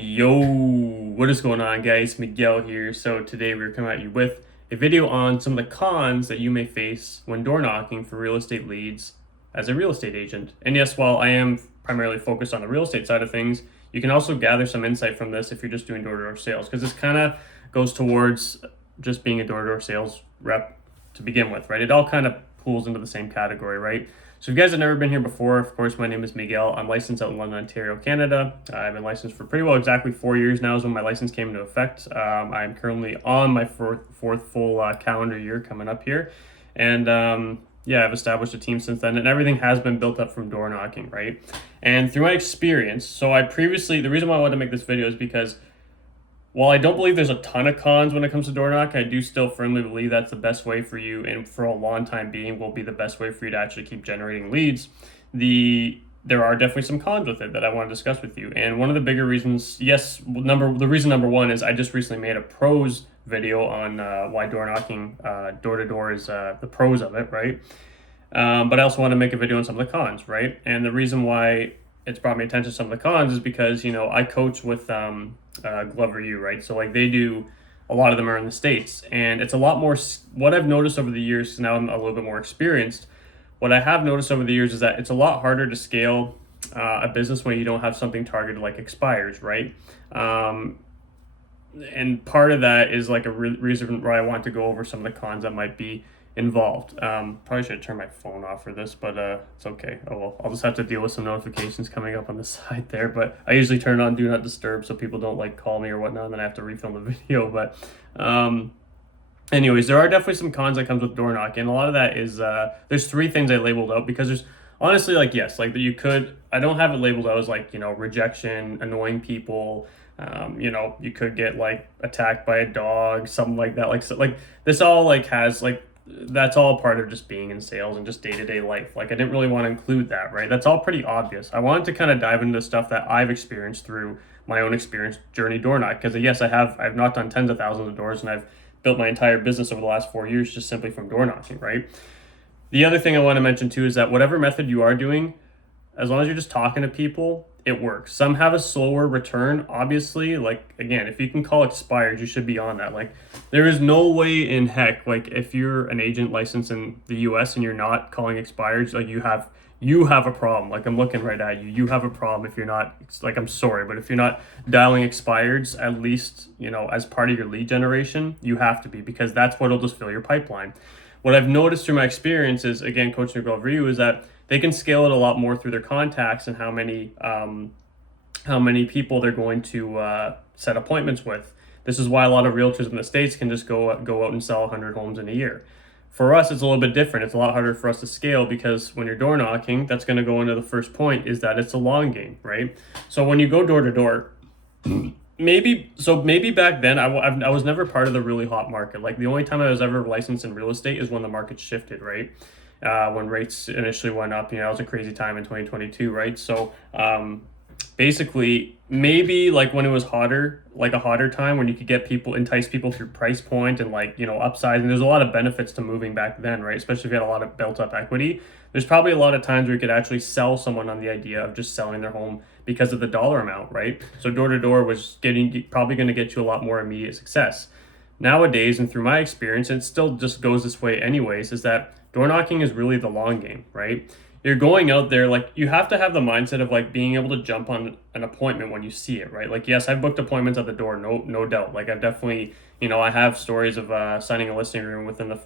Yo, what is going on, guys? Miguel here. So today we're coming at you with a video on some of the cons that you may face when door knocking for real estate leads as a real estate agent. And yes, while I am primarily focused on the real estate side of things, you can also gather some insight from this if you're just doing door-to-door sales, because this kind of goes towards just being a door-to-door sales rep to begin with, right? It all kind of pools into the same category, right? So if you guys have never been here before, of course, my name is Miguel. I'm licensed out in London, Ontario, Canada. I've been licensed for pretty well exactly 4 years now is when my license came into effect. I'm currently on my fourth full calendar year coming up here. And yeah, I've established a team since then, and everything has been built up from door knocking, right? And through my experience, so the reason why I wanted to make this video is because while I don't believe there's a ton of cons when it comes to door knock, I do still firmly believe that's the best way for you, and for a long time being will be the best way for you to actually keep generating leads. There are definitely some cons with it that I want to discuss with you. And one of the bigger reasons, the reason number one is I just recently made a pros video on why door knocking door to door is the pros of it, right? But I also want to make a video on some of the cons, right? And the reason why it's brought me attention to some of the cons is because, I coach with Glover U, right? So like they do, a lot of them are in the States, and it's a lot more, what I've noticed over the years, now I'm a little bit more experienced, what I have noticed over the years is that it's a lot harder to scale a business when you don't have something targeted like expires, right? And part of that is like a reason why I want to go over some of the cons that might be involved. Probably should turn my phone off for this, but it's okay. Oh well, I'll just have to deal with some notifications coming up on the side there. But I usually turn on do not disturb so people don't like call me or whatnot, and then I have to refilm the video. But anyways, there are definitely some cons that comes with door knocking. A lot of that is there's three things I labeled out because there's honestly I don't have it labeled out as like rejection, annoying people. You could get like attacked by a dog, something like that. Like this all like has like that's all part of just being in sales and just day-to-day life. Like I didn't really want to include that, right? That's all pretty obvious. I wanted to kind of dive into stuff that I've experienced through my own experience journey door knock, because yes, I've knocked on tens of thousands of doors, and I've built my entire business over the last 4 years just simply from door knocking, right? The other thing I want to mention too is that whatever method you are doing, as long as you're just talking to people, it works. Some have a slower return, obviously. Like, again, if you can call expired, you should be on that. Like, there is no way in heck, like, if you're an agent licensed in the US and you're not calling expireds, like, you have a problem. Like, I'm looking right at you. You have a problem if you're not, like, I'm sorry, but if you're not dialing expireds, at least, as part of your lead generation, you have to be, because that's what'll just fill your pipeline. What I've noticed through my experience is, again, coaching over you, is that they can scale it a lot more through their contacts and how many people they're going to set appointments with. This is why a lot of realtors in the States can just go out and sell 100 homes in a year. For us, it's a little bit different. It's a lot harder for us to scale because when you're door knocking, that's going to go into the first point, is that it's a long game, right? So when you go door to door, maybe back then I was never part of the really hot market. Like the only time I was ever licensed in real estate is when the market shifted, right? When rates initially went up, it was a crazy time in 2022, right? So basically, maybe like when it was hotter, like a hotter time when you could entice people through price point and upsize, and there's a lot of benefits to moving back then, right? Especially if you had a lot of built up equity. There's probably a lot of times where you could actually sell someone on the idea of just selling their home because of the dollar amount, right? So door to door was probably going to get you a lot more immediate success. Nowadays, and through my experience, and it still just goes this way anyways, is that door knocking is really the long game, right? You're going out there, like you have to have the mindset of like being able to jump on an appointment when you see it, right? Like, yes, I've booked appointments at the door, no doubt. Like I've definitely, I have stories of signing a listing agreement within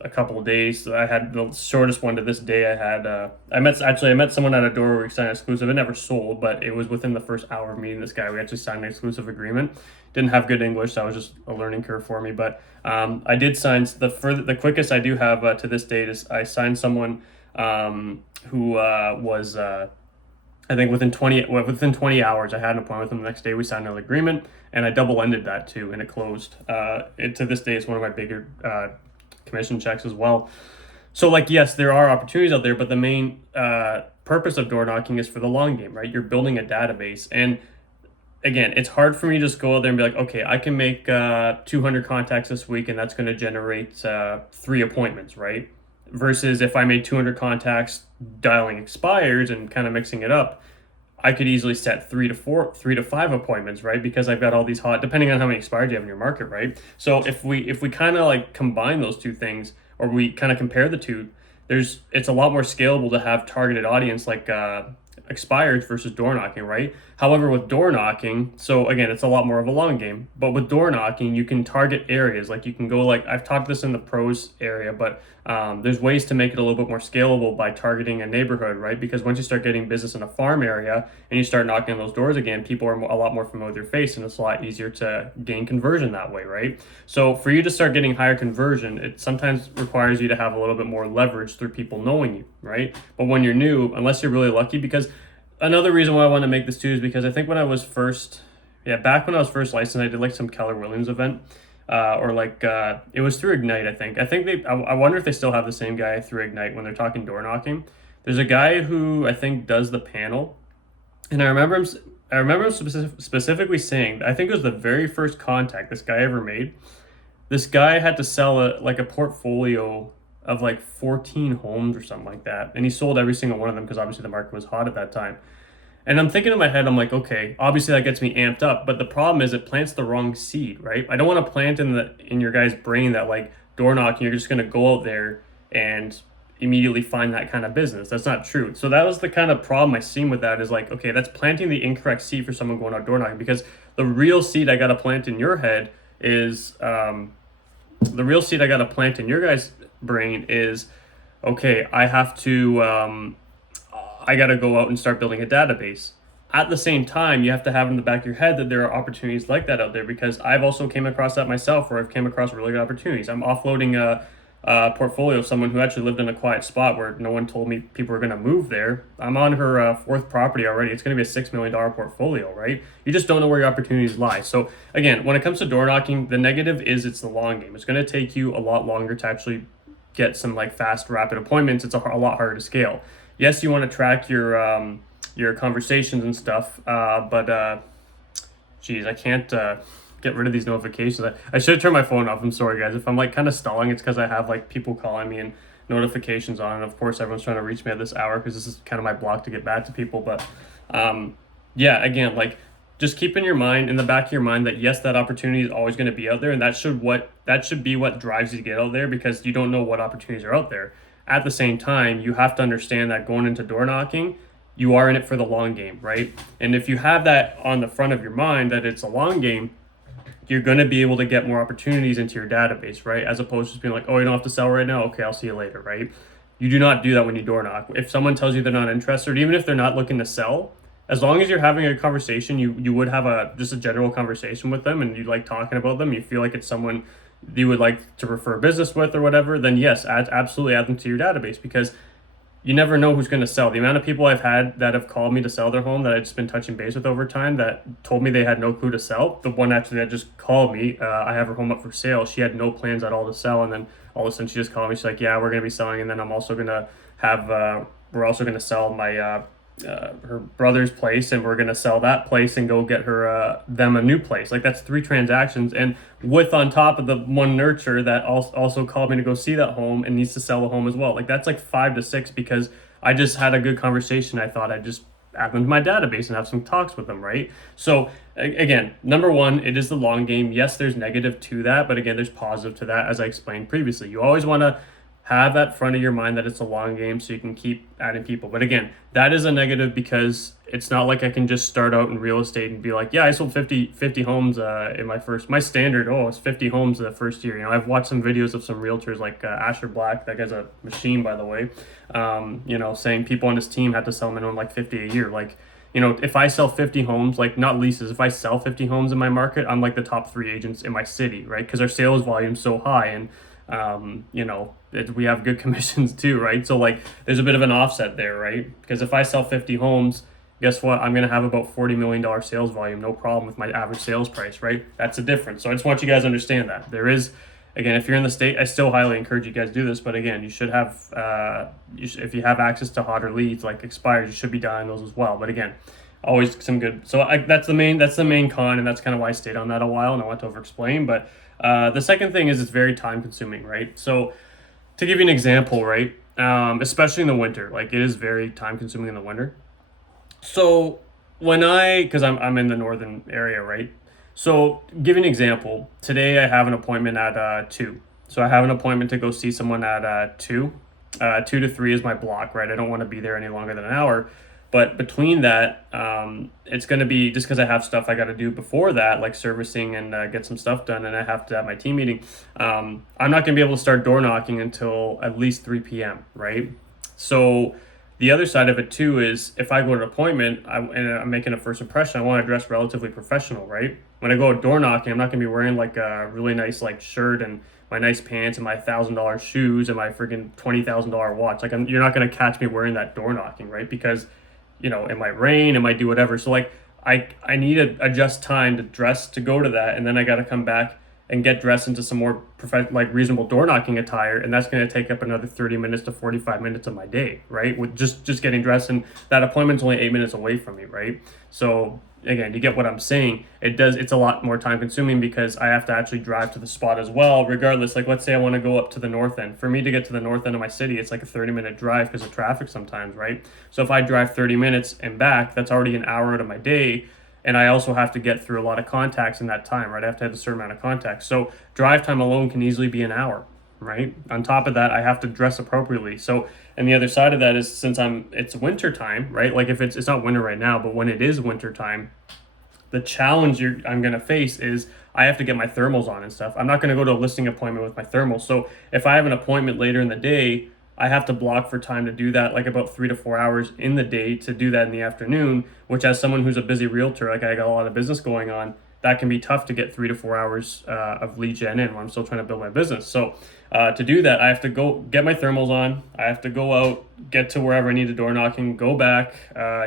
a couple of days. I had the shortest one to this day. I met someone at a door where we signed an exclusive. It never sold, but it was within the first hour of meeting this guy. We actually signed an exclusive agreement. Didn't have good English, so that was just a learning curve for me. But I did sign the quickest I do have to this date is I signed someone who was I think within 20 hours. I had an appointment with him the next day. We signed an agreement, and I double-ended that too, and it closed. To this day, it's one of my bigger commission checks as well. So like, yes, there are opportunities out there, but the main purpose of door knocking is for the long game, right? You're building a database. And again, it's hard for me to just go out there and be like, okay, I can make 200 contacts this week, and that's going to generate 3 appointments, right? Versus if I made 200 contacts dialing expires and kind of mixing it up, I could easily set 3 to 5 appointments, right? Because I've got all these hot, depending on how many expires you have in your market, right? So if we kind of like combine those two things, or we kind of compare the two, it's a lot more scalable to have targeted audience like expires versus door knocking, right? However, with door knocking, so again, it's a lot more of a long game. But with door knocking, you can target areas. Like you can go like I've talked this in the pros area, but there's ways to make it a little bit more scalable by targeting a neighborhood, right? Because once you start getting business in a farm area and you start knocking on those doors again, people are a lot more familiar with your face, and it's a lot easier to gain conversion that way, right? So for you to start getting higher conversion, it sometimes requires you to have a little bit more leverage through people knowing you, right? But when you're new, unless you're really lucky, because another reason why I want to make this too is because I think when I was first, yeah, back when I was first licensed, I did like some Keller Williams event, or like it was through Ignite. I think they. I wonder if they still have the same guy through Ignite when they're talking door knocking. There's a guy who I think does the panel, and I remember him. I remember him specifically saying, I think it was the very first contact this guy ever made. This guy had to sell a portfolio of like 14 homes or something like that, and he sold every single one of them because obviously the market was hot at that time. And I'm thinking in my head, I'm like, okay, obviously that gets me amped up, but the problem is it plants the wrong seed, right? I don't want to plant in your guys' brain that like door knocking, you're just gonna go out there and immediately find that kind of business. That's not true. So that was the kind of problem I seen with that is like, okay, that's planting the incorrect seed for someone going out door knocking, because the real seed I gotta plant in your head is the real seed I gotta plant in your guys' brain is, okay, I got to go out and start building a database. At the same time, you have to have in the back of your head that there are opportunities like that out there, because I've also came across that myself, where I've came across really good opportunities. I'm offloading a portfolio of someone who actually lived in a quiet spot where no one told me people were going to move there. I'm on her fourth property already. It's going to be a $6 million portfolio, right? You just don't know where your opportunities lie. So again, when it comes to door knocking, the negative is it's the long game. It's going to take you a lot longer to actually get some like fast, rapid appointments. It's a lot harder to scale. Yes, you want to track your conversations and stuff, but geez, I can't get rid of these notifications. I should turn my phone off. I'm sorry, guys. If I'm like kind of stalling, it's because I have like people calling me and notifications on, and of course, everyone's trying to reach me at this hour because this is kind of my block to get back to people. But yeah, again, like just keep in your mind, in the back of your mind, that yes, that opportunity is always going to be out there, and that should be what drives you to get out there, because you don't know what opportunities are out there. At the same time, you have to understand that going into door knocking, you are in it for the long game, right? And if you have that on the front of your mind that it's a long game, you're going to be able to get more opportunities into your database, right? As opposed to just being like, oh, you don't have to sell right now? Okay, I'll see you later, right? You do not do that when you door knock. If someone tells you they're not interested, even if they're not looking to sell, as long as you're having a conversation, you would have just a general conversation with them, and you like talking about them, you feel like it's someone you would like to refer business with or whatever, then yes, absolutely add them to your database, because you never know who's going to sell. The amount of people I've had that have called me to sell their home that I've just been touching base with over time that told me they had no clue to sell. The one actually that just called me, I have her home up for sale. She had no plans at all to sell, and then all of a sudden she just called me. She's like, "Yeah, we're going to be selling, and then I'm also going to we're also going to sell my her brother's place, and we're going to sell that place and go get her them a new place." Like, that's 3 transactions, and with on top of the one nurture that also called me to go see that home and needs to sell the home as well. Like, that's like 5 to 6, because I just had a good conversation. I thought I'd just add them to my database and have some talks with them, right? So again, number one, it is the long game. Yes, there's negative to that, but again, there's positive to that, as I explained previously. You always want to have that front of your mind that it's a long game, so you can keep adding people. But again, that is a negative, because it's not like I can just start out in real estate and be like, yeah, I sold 50 homes in my standard, it's 50 homes the first year. I've watched some videos of some realtors like Asher Black, that guy's a machine, by the way, saying people on his team had to sell minimum like 50 a year. Like, if I sell 50 homes, like not leases, if I sell 50 homes in my market, I'm like the top 3 agents in my city, right? Because our sales volume is so high, and we have good commissions too, right? So like there's a bit of an offset there, right? Because if I sell 50 homes, guess what? I'm going to have about $40 million sales volume, no problem, with my average sales price, right? That's the difference. So I just want you guys to understand that. There is, again, if you're in the state, I still highly encourage you guys to do this, but again, you should have, if you have access to hotter leads like expires, you should be dialing those as well. But again, always some good. So that's the main con, and that's kind of why I stayed on that a while, and I want to over explain. But the second thing is it's very time consuming, right? So to give you an example, right, especially in the winter, like it is very time consuming in the winter. So Because I'm in the northern area, right? So, give you an example. Today I have an appointment at 2. So I have an appointment to go see someone at 2. 2 to 3 is my block, right? I don't want to be there any longer than an hour. But between that, it's going to be just because I have stuff I got to do before that, like servicing and get some stuff done, and I have to have my team meeting. I'm not going to be able to start door knocking until at least 3 p.m., right? So the other side of it too is if I go to an appointment and I'm making a first impression, I want to dress relatively professional, right? When I go door knocking, I'm not gonna be wearing like a really nice like shirt and my nice pants and my $1,000 shoes and my freaking $20,000 watch. Like you're not gonna catch me wearing that door knocking, right? Because it might rain, it might do whatever. So like I need to adjust time to dress to go to that, and then I got to come back and get dressed into some more like reasonable door knocking attire, and that's going to take up another 30 minutes to 45 minutes of my day, right? With just getting dressed, and that appointment's only 8 minutes away from me, right? So again, you get what I'm saying. It's a lot more time consuming because I have to actually drive to the spot as well, regardless. Like let's say I want to go up to the north end. For me to get to the north end of my city, it's like a 30-minute drive because of traffic sometimes, right? So if I drive 30 minutes and back, that's already an hour out of my day, and I also have to get through a lot of contacts in that time, right? I have to have a certain amount of contacts. So drive time alone can easily be an hour, right? On top of that, I have to dress appropriately. So, and the other side of that is since it's winter time, right? Like if it's not winter right now, but when it is winter time, the challenge I'm going to face is I have to get my thermals on and stuff. I'm not going to go to a listing appointment with my thermals. So if I have an appointment later in the day, I have to block for time to do that, like about 3 to 4 hours in the day to do that in the afternoon, which as someone who's a busy realtor, like I got a lot of business going on, that can be tough to get 3 to 4 hours of lead gen in when I'm still trying to build my business. So to do that, I have to go get my thermals on. I have to go out, get to wherever I need to door knocking, go back,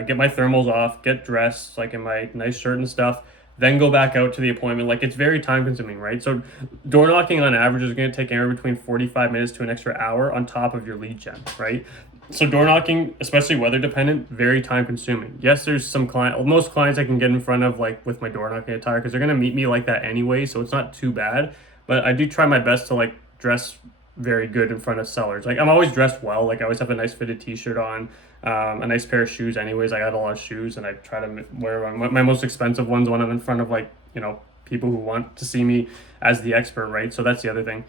get my thermals off, get dressed, like in my nice shirt and stuff, then go back out to the appointment. Like it's very time consuming, right? So door knocking on average is going to take anywhere between 45 minutes to an extra hour on top of your lead gen, right? So door knocking, especially weather dependent, very time consuming. Yes, there's most clients I can get in front of like with my door knocking attire because they're going to meet me like that anyway, so it's not too bad. But I do try my best to like dress very good in front of sellers. Like I'm always dressed well. Like I always have a nice fitted t-shirt on, a nice pair of shoes anyways. I got a lot of shoes and I try to wear my most expensive ones when I'm in front of like, people who want to see me as the expert, right? So that's the other thing.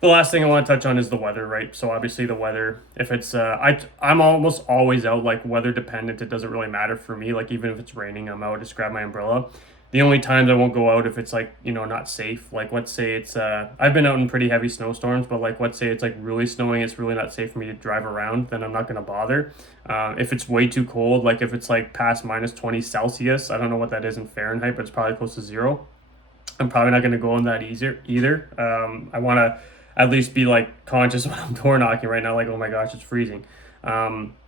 The last thing I want to touch on is the weather, right? So obviously the weather, if it's I'm almost always out, like weather dependent. It doesn't really matter for me. Like even if it's raining, I'm out, just grab my umbrella. The only times I won't go out if it's like, not safe. Like let's say it's I've been out in pretty heavy snowstorms, but like let's say it's like really snowing, it's really not safe for me to drive around, then I'm not going to bother. If it's way too cold, like if it's like past minus 20 Celsius, I don't know what that is in Fahrenheit, but it's probably close to zero. I'm probably not going to go on that either. I want to at least be like conscious when I'm door knocking right now, like, oh my gosh, it's freezing.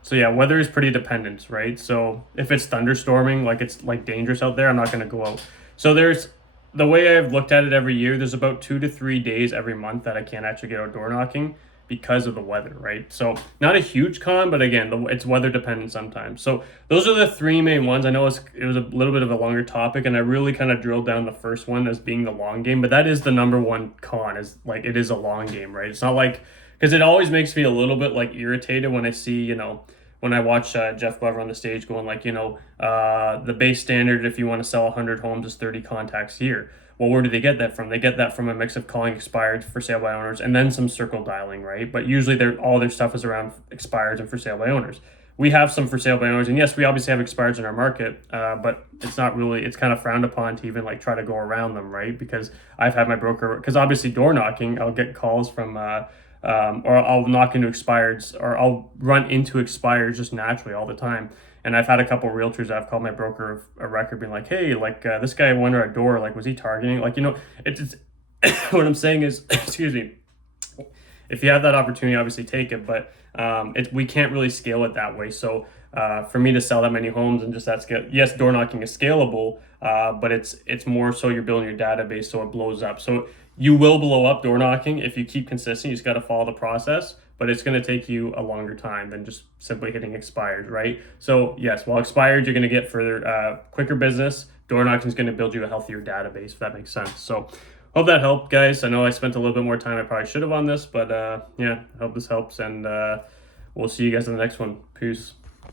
So yeah, weather is pretty dependent, right? So if it's thunderstorming, like it's like dangerous out there, I'm not going to go out. So there's the way I've looked at it every year, there's about 2 to 3 days every month that I can't actually get out door knocking because of the weather, right? So not a huge con, but again, it's weather dependent sometimes. So those are the three main ones. I know it was a little bit of a longer topic, and I really kind of drilled down the first one as being the long game, but that is the number one con, is like it is a long game, right? It's not like, because it always makes me a little bit like irritated when I see, when I watch Jeff Glover on the stage going like, the base standard if you want to sell 100 homes is 30 contacts here. Well, where do they get that from? They get that from a mix of calling expired, for sale by owners, and then some circle dialing, right? But usually all their stuff is around expireds and for sale by owners. We have some for sale by owners, and yes, we obviously have expireds in our market, but it's not really, it's kind of frowned upon to even like try to go around them, right? Because I've had my broker, because obviously door knocking, I'll get calls from, or I'll knock into expireds, or I'll run into expireds just naturally all the time. And I've had a couple realtors I've called my broker a record being like, hey, like this guy went to our door, like was he targeting? Like, it's what I'm saying is, excuse me, if you have that opportunity, obviously take it, but we can't really scale it that way. So for me to sell that many homes and just that scale, yes, door knocking is scalable, but it's more so you're building your database so it blows up. So you will blow up door knocking if you keep consistent. You just got to follow the process, but it's going to take you a longer time than just simply hitting expired, right? So yes, while expired, you're going to get further quicker business. Door knocking is going to build you a healthier database, if that makes sense. So hope that helped, guys. I know I spent a little bit more time I probably should have on this, but yeah, I hope this helps, and we'll see you guys in the next one. Peace.